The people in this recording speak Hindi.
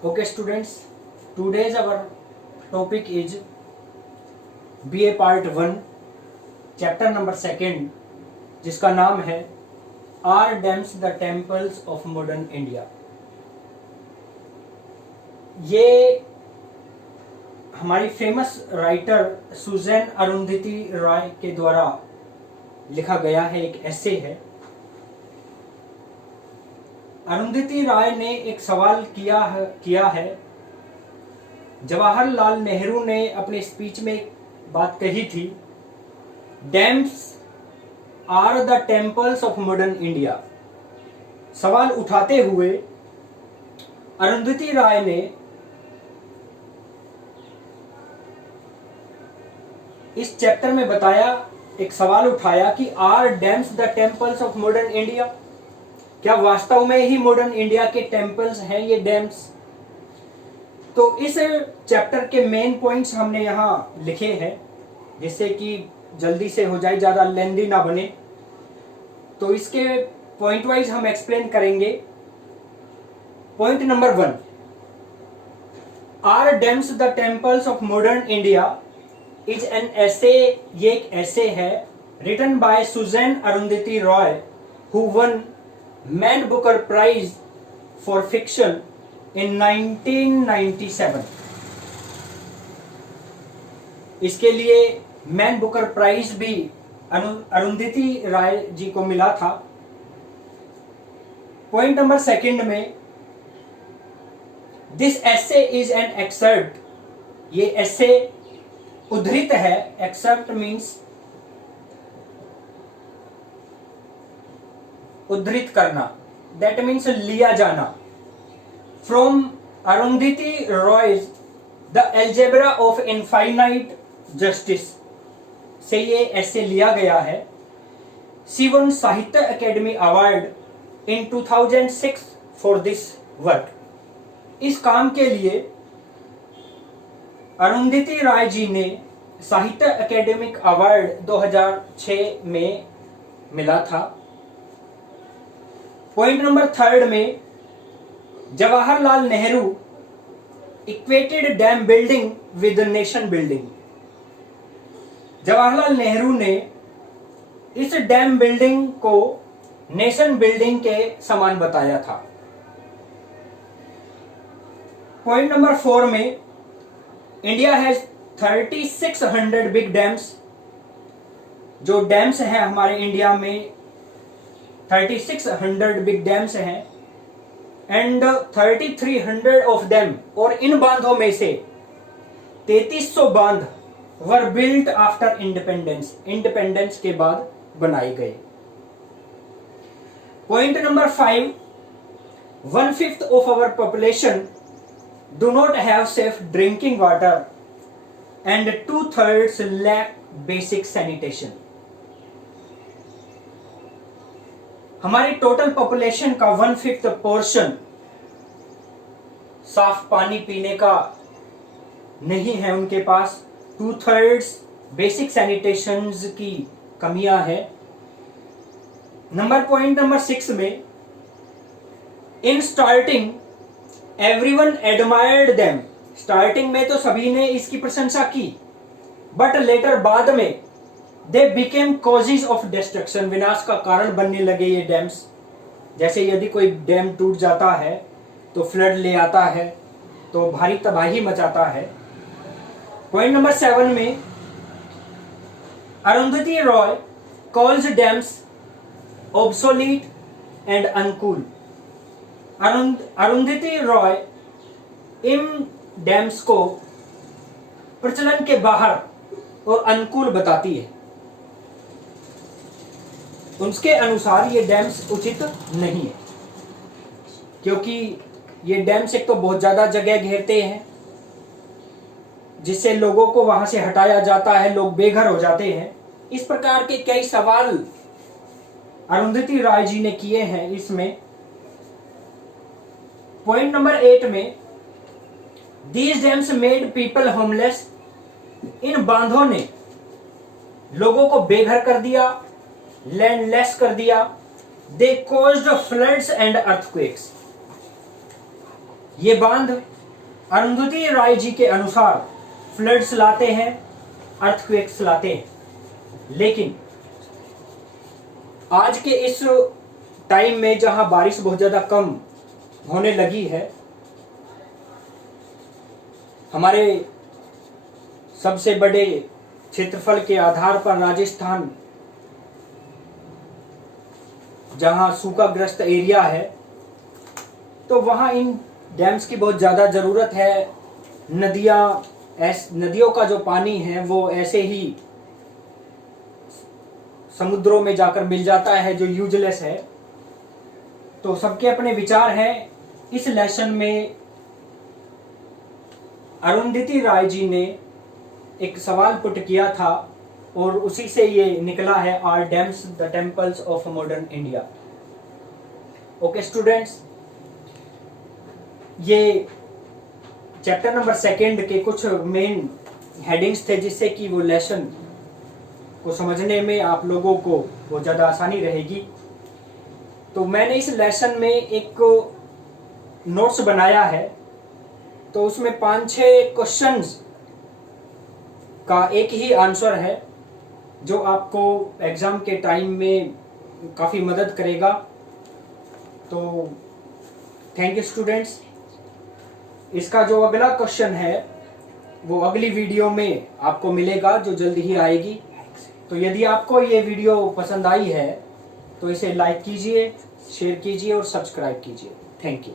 Okay students, today's our topic is BA Part 1 chapter number 2 जिसका नाम है are dams the temples of modern India. ये हमारी famous writer Suzanna Arundhati Roy के द्वारा लिखा गया है, एक एसे है। अरुंधति रॉय ने एक सवाल किया है। जवाहरलाल नेहरू ने अपने स्पीच में एक बात कही थी, dams are the temples of modern India. सवाल उठाते हुए अरुंधति रॉय ने इस चैप्टर में बताया, एक सवाल उठाया कि are dams the temples of modern India, क्या वास्तव में ही मॉडर्न इंडिया के टेम्पल्स हैं ये डैम्स? तो इस चैप्टर के मेन पॉइंट्स हमने यहाँ लिखे हैं जिससे कि जल्दी से हो जाए, ज्यादा लेंदी ना बने। तो इसके पॉइंट वाइज हम एक्सप्लेन करेंगे। Point number 1, are dams the temples of modern India is an essay. ये एक एसे है written by Suzanna Arundhati Roy who won Man Booker Prize for fiction in 1997। इसके लिए मैन बुकर प्राइज भी अरुंधति रॉय जी को मिला था। पॉइंट नंबर 2 में, this essay is an exert. ये एसे उद्धृत है। एक्सर्ट मीन्स उद्धृत करना, दैट मीन्स लिया जाना। From Arundhati Roy's The Algebra of Infinite Justice से ये ऐसे लिया गया है। She won Sahitya Akademi award in 2006 for this work. इस काम के लिए अरुंधति रॉय जी ने साहित्य अकेडमिक अवार्ड 2006 में मिला था। पॉइंट नंबर 3 में, Jawaharlal Nehru equated dam building with nation building. Jawaharlal Nehru ने इस डैम बिल्डिंग को नेशन बिल्डिंग के समान बताया था। पॉइंट नंबर 4 में, इंडिया हैज 3600 बिग डैम्स। जो डैम्स हैं हमारे इंडिया में 3600 बिग डैम्स हैं एंड 3300 ऑफ देम, और इन बांधों में से 3300 बांध were built after independence. Independence के बाद बनाए गए। Point number 5, 1/5 of our population do not have safe drinking water and 2/3 lack basic sanitation। हमारी टोटल पॉपुलेशन का 1/5 पोर्शन साफ पानी पीने का नहीं है उनके पास। 2/3 बेसिक सैनिटेशन की कमियां हैं। पॉइंट नंबर 6 में, in starting everyone admired them. Starting में तो सभी ने इसकी प्रशंसा की, बट लेटर बाद में they became causes of destruction. विनाश का कारण बनने लगे ये डैम्स। जैसे यदि कोई डैम टूट जाता है तो फ्लड ले आता है, तो भारी तबाही मचाता है। पॉइंट नंबर 7 में, Arundhati Roy calls dams obsolete and uncool. Arundhati Roy in dams को प्रचलन के बाहर और अनुकूल बताती है। उनके अनुसार ये डैम्स उचित नहीं है, क्योंकि ये डैम्स एक तो बहुत ज्यादा जगह घेरते हैं जिससे लोगों को वहां से हटाया जाता है, लोग बेघर हो जाते हैं। इस प्रकार के कई सवाल अरुंधति रॉय जी ने किए हैं इसमें। पॉइंट नंबर 8 में, these dams made people homeless. इन बांधों ने लोगों को बेघर कर दिया, लैंडलेस कर दिया। दे कॉज्ड फ्लड्स एंड अर्थक्वेक्स। ये बांध अरुंधति राय जी के अनुसार फ्लड्स लाते हैं, अर्थक्वेक्स लाते हैं। लेकिन आज के इस टाइम में जहां बारिश बहुत ज्यादा कम होने लगी है, हमारे सबसे बड़े क्षेत्रफल के आधार पर राजस्थान जहां सूखाग्रस्त एरिया है, तो वहां इन डैम्स की बहुत ज़्यादा ज़रूरत है। नदियों का जो पानी है वो ऐसे ही समुद्रों में जाकर मिल जाता है, जो यूजलेस है। तो सबके अपने विचार हैं। इस लेसन में अरुंधति राय जी ने एक सवाल पुट किया था और उसी से ये निकला है, are dams the temples of modern India. Okay students, ये चैप्टर नंबर 2 के कुछ मेन हेडिंग्स थे, जिससे कि वो लेसन को समझने में आप लोगों को बहुत ज़्यादा आसानी रहेगी। तो मैंने इस लेसन में एक नोट्स बनाया है, तो उसमें 5-6 क्वेश्चंस का एक ही आंसर है, जो आपको एग्ज़ाम के टाइम में काफ़ी मदद करेगा। तो थैंक यू स्टूडेंट्स। इसका जो अगला क्वेश्चन है वो अगली वीडियो में आपको मिलेगा, जो जल्दी ही आएगी। तो यदि आपको ये वीडियो पसंद आई है तो इसे लाइक कीजिए, शेयर कीजिए और सब्सक्राइब कीजिए। Thank you.